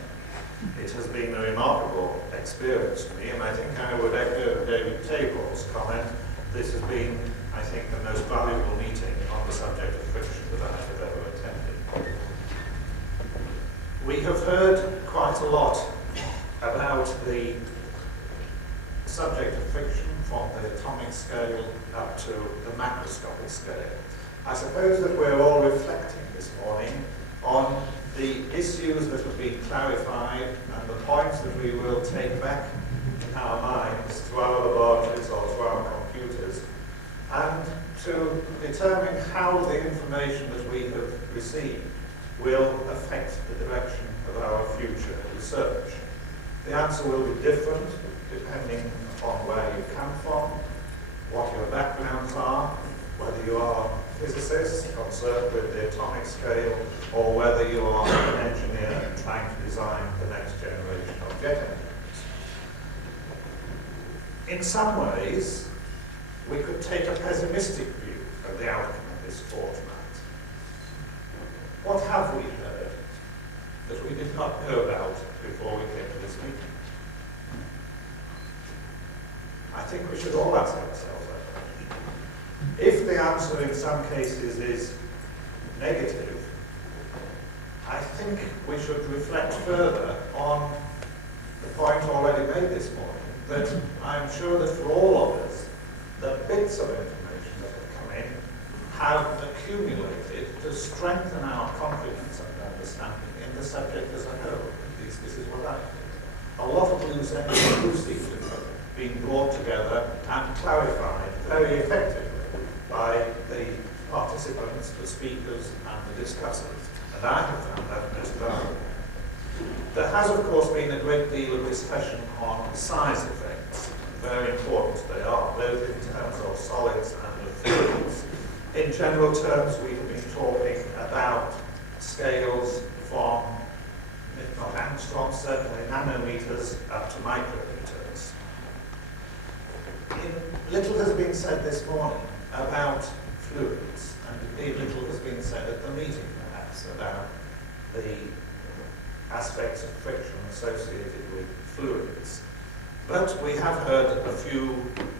It has been a remarkable experience for me, and I think I would echo David Tabor's comment. This has been, I think, the most valuable meeting on the subject of friction that I have ever attended. We have heard quite a lot about the subject of friction from the atomic scale up to the macroscopic scale. I suppose that we're all reflecting this morning on the issues that have been clarified and the points that we will take back in our minds to our laboratories or to our computers, and to determine how the information that we have received will affect the direction of our future research. The answer will be different depending upon where you come from, what your backgrounds are, whether you are physicists concerned with the atomic scale, or whether you are an engineer trying to design the next generation of jet engines. in some ways, we could take a pessimistic view of the outcome of this fortnight. What have we heard that we did not know about before we came to this meeting? I think we should all ask ourselves that question. If the answer in some cases is negative, I think we should reflect further on the point already made this morning, that I'm sure that for all of us, the bits of information that have come in have accumulated to strengthen our confidence and understanding in the subject as a whole. At least this is what I think. A lot of loose ends do seem to have been brought together and clarified very effectively by the participants, the speakers, and the discussants. And I have found that most valuable. There has, of course, been a great deal of discussion on size effects. Very important they are, both in terms of solids and of fluids. In general terms, we have been talking about scales from, if not angstroms, certainly nanometers up to micrometers. Little has been said this morning about fluids, and indeed little has been said at the meeting, perhaps, about the aspects of friction associated with fluids. But we have heard a few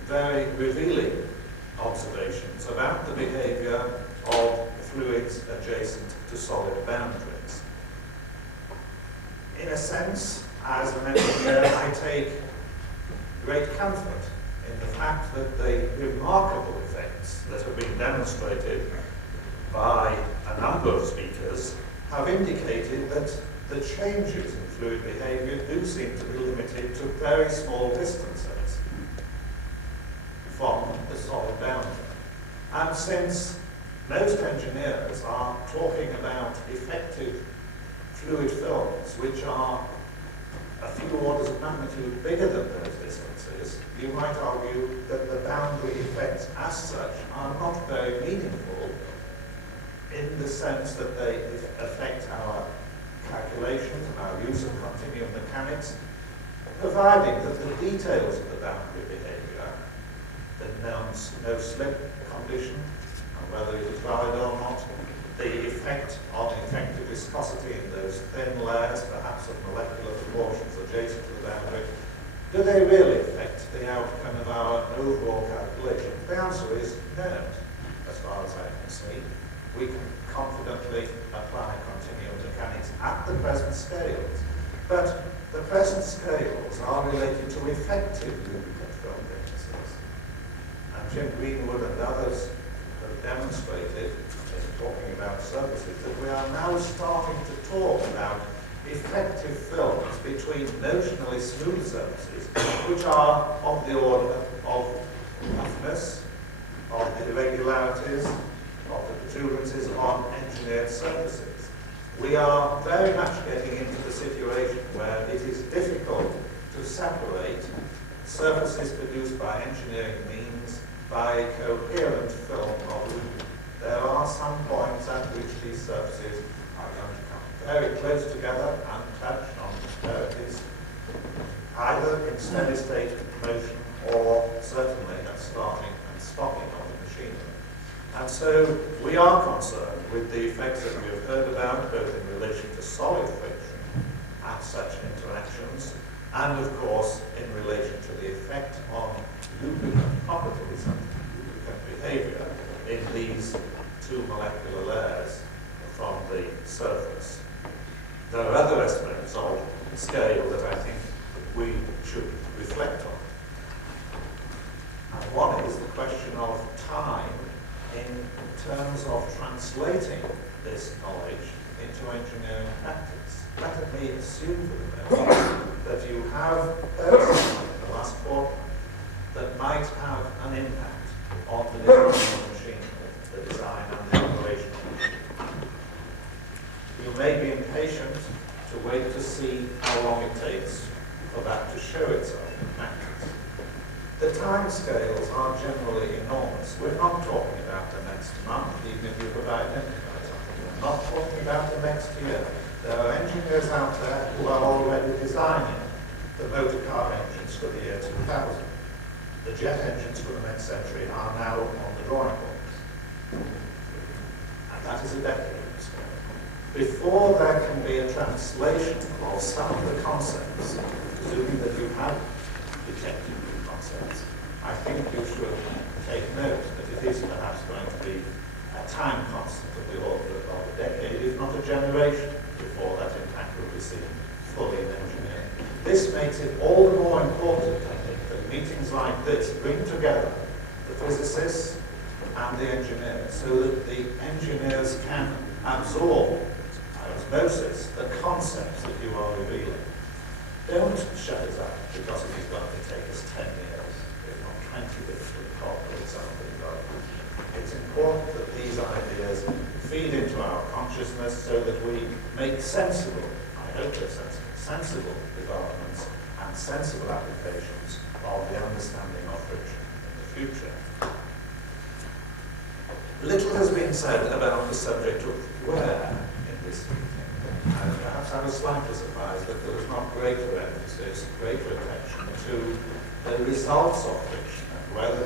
very revealing observations about the behavior of fluids adjacent to solid boundaries. In a sense, as an engineer, I take great comfort in the fact that the remarkable effects that have been demonstrated by a number of speakers have indicated that the changes in fluid behavior do seem to be limited to very small distances from the solid boundary. And since most engineers are talking about effective fluid films which are a few orders of magnitude bigger than those distances, you might argue that the boundary effects as such are not very meaningful in the sense that they affect our calculations and our use of continuum mechanics, providing that the details of the boundary behavior, the no-slip condition, and whether it is valid or not, the effect on effective viscosity in those thin layers, perhaps of molecular proportions adjacent to the boundary, do they really affect the outcome of our overall calculation? The answer is no, as far as I can see. We can confidently apply continuum mechanics at the present scales. But the present scales are related to effective lubricant film thicknesses. And Jim Greenwood and others have demonstrated, in talking about surfaces, that we are now starting to talk about effective films between notionally smooth surfaces, which are of the order of roughness, of the irregularities, of the protuberances on engineered surfaces. We are very much getting into the situation where it is difficult to separate surfaces produced by engineering means by a coherent film of lubricant. There are some points at which these surfaces are going to come very close together and touch on disparities, either in steady state motion or certainly at starting and stopping of the machinery. And so we are concerned with the effects that we have heard about, both in relation to solid friction at such interactions, and of course in relation to the effect on lubricant properties and lubricant behavior in these two molecular layers from the surface. There are other aspects of scale that I think we should reflect on. And one is the question of time in terms of translating this knowledge into engineering practice. Let me assume for the moment that you have heard something in the last fortnight that might have an impact on the design of the machinery, the design and the operation of the machinery. You may be impatient to wait to see how long it takes for that to show itself in practice. The time scales are generally enormous. We're not talking about the next month, even if you could identify something. We're not talking about the next year. There are engineers out there who are already designing the motor car engines for the year 2000. the jet engines for the next century are now on the drawing board. And that is a decade. Before there can be a translation of some of the concepts, presuming that you have detected new concepts, I think you should take note that it is perhaps going to be a time constant of the order of a decade, if not a generation, before that impact will be seen fully in engineering. This makes it all the more important, I think, that meetings like this bring together the physicists and the engineers, so that the engineers can absorb by osmosis the concepts that you are revealing. Don't shut us up because it is going to take us 10 years, if not 20 years, to incorporate some of the development. It's important that these ideas feed into our consciousness so that we make sensible, I hope they're sensible developments and sensible applications of the understanding of friction in the future. Little has been said about the subject of wear in this meeting, and perhaps I was slightly surprised that there was not greater emphasis, greater attention to the results of friction and whether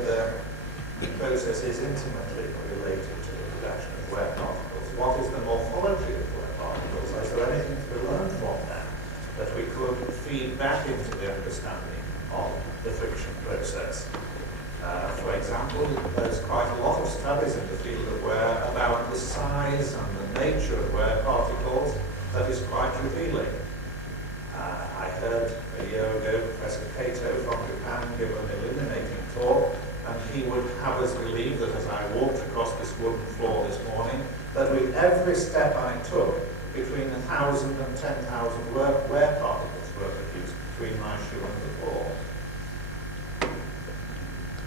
the process is intimately related to the production of wear particles. What is the morphology of wear particles? Is there anything to be learned from that that we could feed back into the understanding of the friction process? For example, there's quite a lot of studies in the field of wear about the size and the nature of wear particles that is quite revealing. I heard a year ago Professor Kato from Japan give an illuminating talk, and he would have us believe that as I walked across this wooden floor this morning, that with every step I took, between 1,000 and 10,000 wear particles were produced between my shoe and the floor.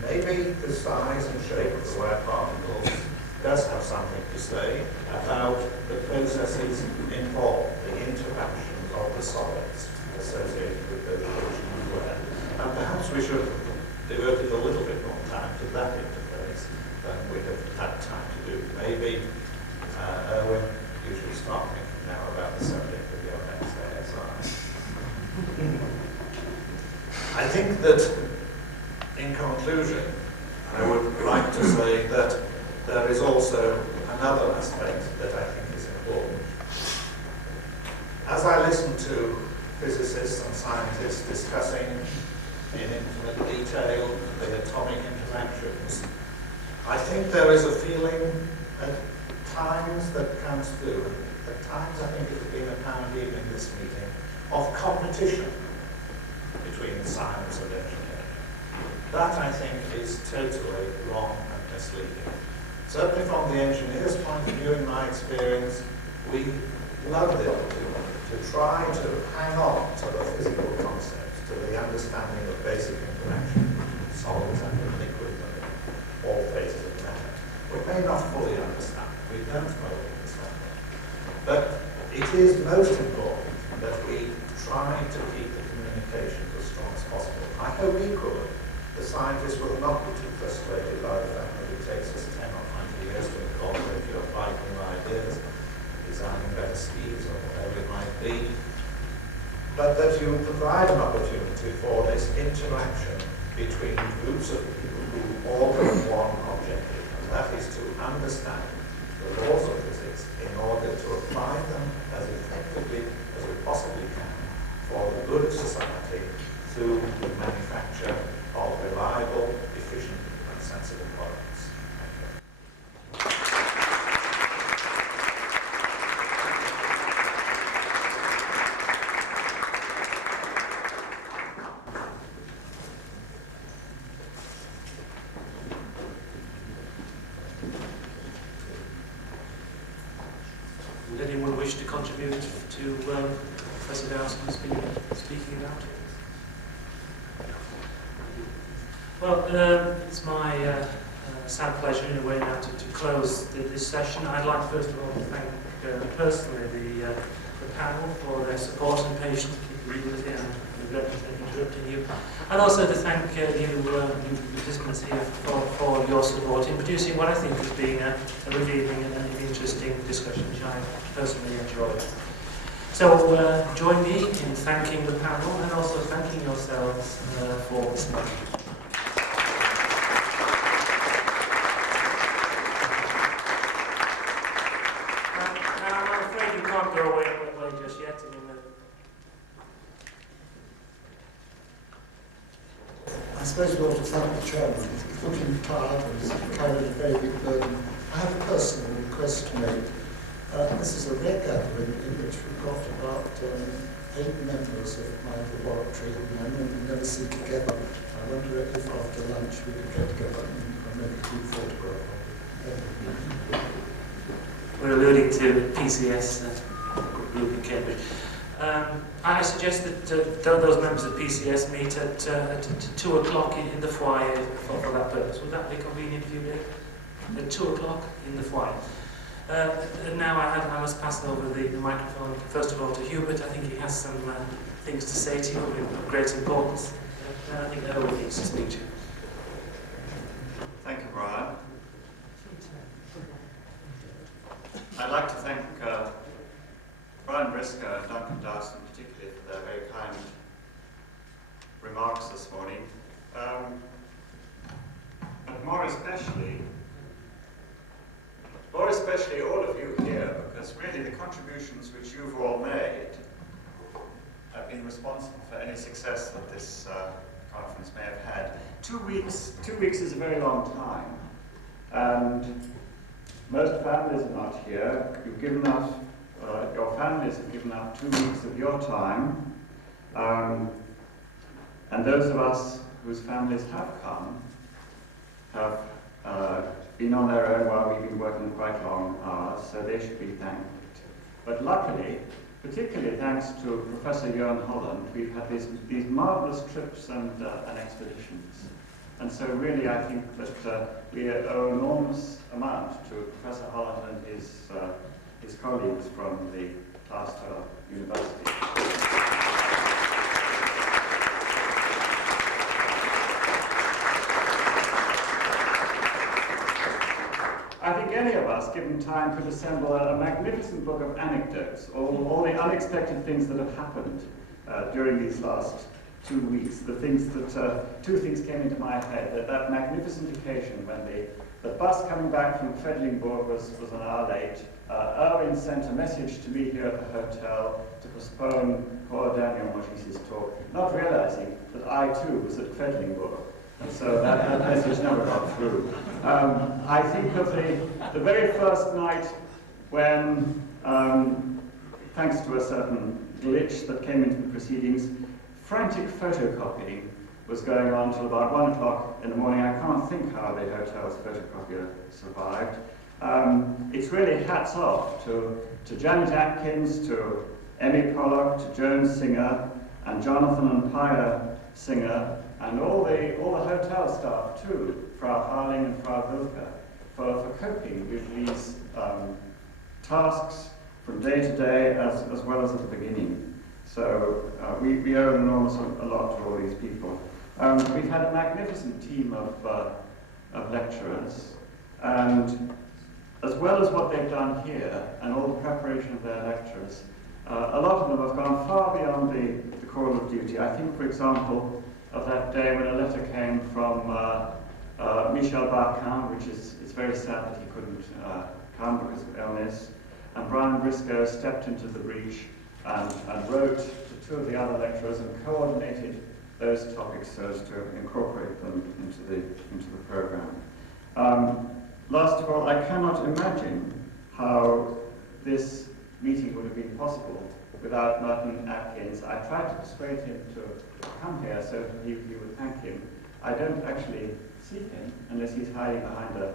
Maybe the size and shape of the wear particles does have something to say about the processes involved, the interactions of the solids associated with those friction and wear. And perhaps we should have devoted a little bit more time to that interface than we have had time to do. Maybe, Erwin, you should start thinking now about the subject of your next ASI. I think that, in conclusion, I would like to say that there is also another aspect that I think is important. As I listen to physicists and scientists discussing in infinite detail the atomic interactions, I think there is a feeling at times that comes through, at times I think it has been apparent even in this meeting, of competition between science and engineering. That, I think, is totally wrong and misleading. Certainly from the engineer's point of view, in my experience, we love the opportunity to try to hang on to the physical concepts, to the understanding of basic interaction between solids and liquids and all phases of matter. We may not fully understand it, we don't fully understand it. But it is most important that we try to keep the communications as strong as possible. I hope equally the scientists will not be too frustrated by the fact that it takes us 10 or 20 years to incorporate your Viking ideas, designing better skis or whatever it might be, but that you provide an opportunity for this interaction between groups of people who all have one objective, and that is to understand the laws of physics in order to apply them as effectively as we possibly can for the good of society through the manufacture of reliable, efficient, and sensible products. Would anyone wish to contribute to Professor Dowson's been speaking about? Well, it's my sad pleasure in a way now to close this session. I'd like first of all to thank personally the panel for their support and patience keeping with me and regret interrupting you, and also to thank you participants here for your support in producing what I think has been a revealing and an interesting discussion, which I personally enjoyed. So join me in thanking the panel and also thanking yourselves for this meeting. I suppose we ought to thank the chairman. He's looking tired and he's carried a very big burden. I have a personal request to make. This is a rare gathering in which we've got about 8 members of my laboratory, and I normally never see together. I wonder if after lunch we could get together and make a group photograph. We're alluding to PCS group in Cambridge. I suggest that those members of PCS meet at 2 o'clock in the foyer for that purpose. Would that be convenient for you, Dave? At 2 o'clock in the foyer. Now I must pass over the microphone, first of all, to Hubert. I think he has some things to say to you of great importance. I think Erwin needs to speak to you. Thank you, Brian. I'd like to thank Brian Briscoe and Duncan Dowson particularly for their very kind remarks this morning. But more especially all of you here, because really the contributions which you've all made have been responsible for any success that this conference may have had. 2 weeks is a very long time, and most families are not here. You've given us, your families have given up 2 weeks of your time, and those of us whose families have come have been on their own while we've been working quite long hours, so they should be thanked. But luckily, particularly thanks to Professor Jorn Holland, we've had these marvellous trips and expeditions. And so really I think that we owe an enormous amount to Professor Holland and his colleagues from the Glasgow University. I think any of us, given time, could assemble a magnificent book of anecdotes, all the unexpected things that have happened during these last 2 weeks. The things that, two things came into my head. That magnificent occasion when the bus coming back from Quedlinburg was an hour late. Irwin sent a message to me here at the hotel to postpone poor Daniel Moschis's talk, not realizing that I too was at Quedlinburg. And so that message never got through. I think of the very first night when, thanks to a certain glitch that came into the proceedings, frantic photocopying was going on till about 1 o'clock in the morning. I can't think how the hotel's photocopier survived. It's really hats off to Janet Atkins, to Emmy Pollock, to Joan Singer, and Jonathan and Pia Singer, and all the hotel staff too, Frau Harling and Frau Wilke, for coping with these tasks from day to day as well as at the beginning. So we owe an enormous a lot to all these people. We've had a magnificent team of lecturers, and as well as what they've done here and all the preparation of their lectures, a lot of them have gone far beyond the call of duty. I think, for example, of that day when a letter came from Michel Barquin, which it's very sad that he couldn't come because of illness, and Brian Briscoe stepped into the breach and wrote to 2 of the other lecturers and coordinated those topics so as to incorporate them into the program. Last of all, I cannot imagine how this meeting would have been possible without Merton Atkins. I tried to persuade him to come here so he would thank him. I don't actually see him unless he's hiding behind a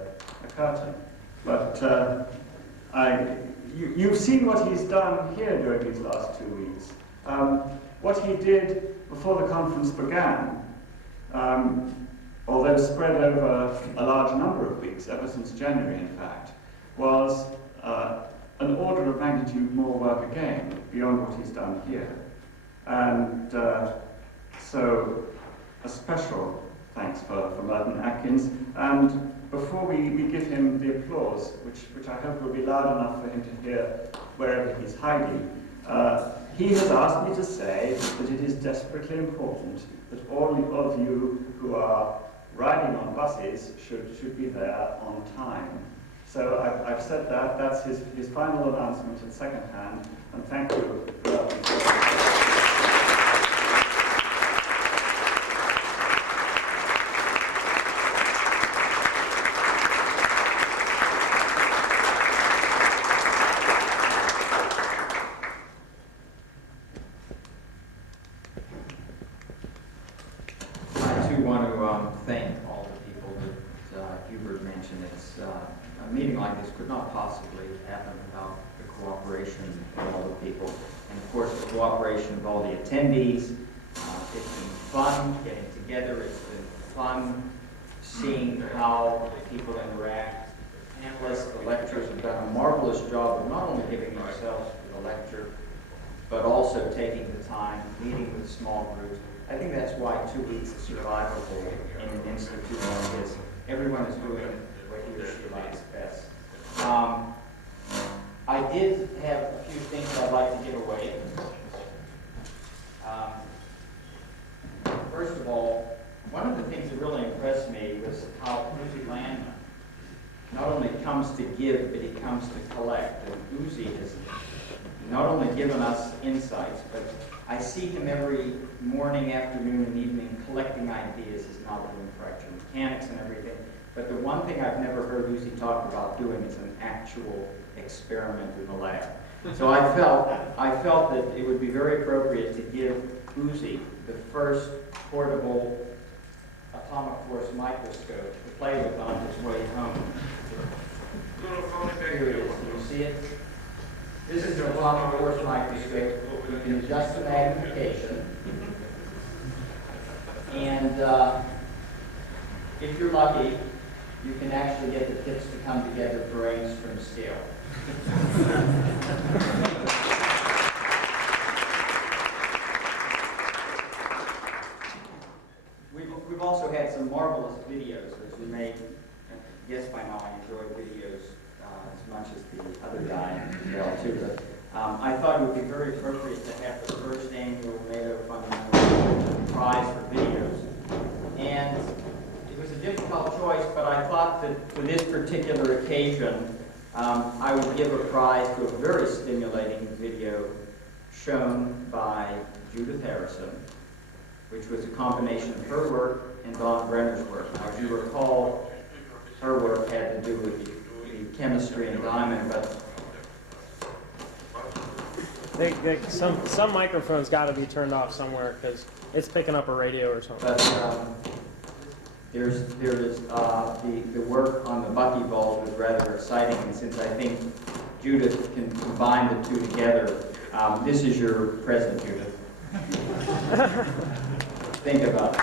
curtain. But you've seen what he's done here during these last 2 weeks. What he did before the conference began, although spread over a large number of weeks, ever since January in fact, was an order of magnitude more work again, beyond what he's done here. And so a special thanks for Merton Atkins. And before we give him the applause, which I hope will be loud enough for him to hear wherever he's hiding, he has asked me to say that it is desperately important that all of you who are riding on buses should be there on time. So I've said that. That's his final announcement at second hand, and thank you. thank all the people that Hubert mentioned. A meeting like this could not possibly happen without the cooperation of all the people. And of course, the cooperation of all the attendees. It's been fun getting together. It's been fun seeing how the people interact. The panelists, the lecturers have done a marvelous job of not only giving themselves for the lecture, but also taking the time, meeting with small groups. I think that's why 2 weeks is survivable in an institute like this. Everyone is doing what he or she likes best. I did have a few things I'd like to give away. First of all, one of the things that really impressed me was how Uzi Landman not only comes to give, but he comes to collect. And Uzi has not only given us insights, but I see him every morning, afternoon, and evening collecting ideas, his novel in fracture mechanics and everything. But the one thing I've never heard Uzi talk about doing is an actual experiment in the lab. So I felt that it would be very appropriate to give Uzi the first portable atomic force microscope to play with on his way home. Here it is. Do you see it? This is an atomic force microscope. You can adjust the magnification. And if you're lucky, you can actually get the tips to come together for Angstrom scale. We've also had some marvelous videos, as you may guess by now. I enjoy videos as much as the other guy too. But I thought it would be very appropriate to have the first annual NATO Fundamental Prize for videos. And it was a difficult choice, but I thought that for this particular occasion, I would give a prize to a very stimulating video shown by Judith Harrison, which was a combination of her work and Don Brenner's work. Now, as you recall, her work had to do with the chemistry in diamond, but some microphones got to be turned off somewhere because it's picking up a radio or something. But there is the work on the buckyballs was rather exciting, and since I think Judith can combine the two together, this is your present, Judith. Think about it.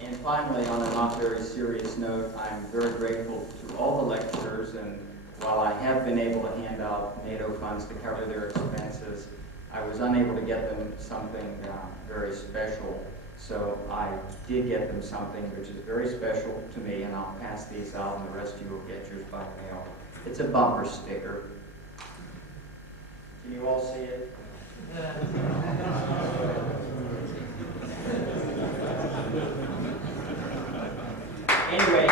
And finally, on a not very serious note, I'm very grateful to all the lecturers, and while I have been able to hand out NATO funds to cover their expenses, I was unable to get them something very special. So I did get them something which is very special to me, and I'll pass these out, and the rest of you will get yours by mail. It's a bumper sticker. Can you all see it? Anyway,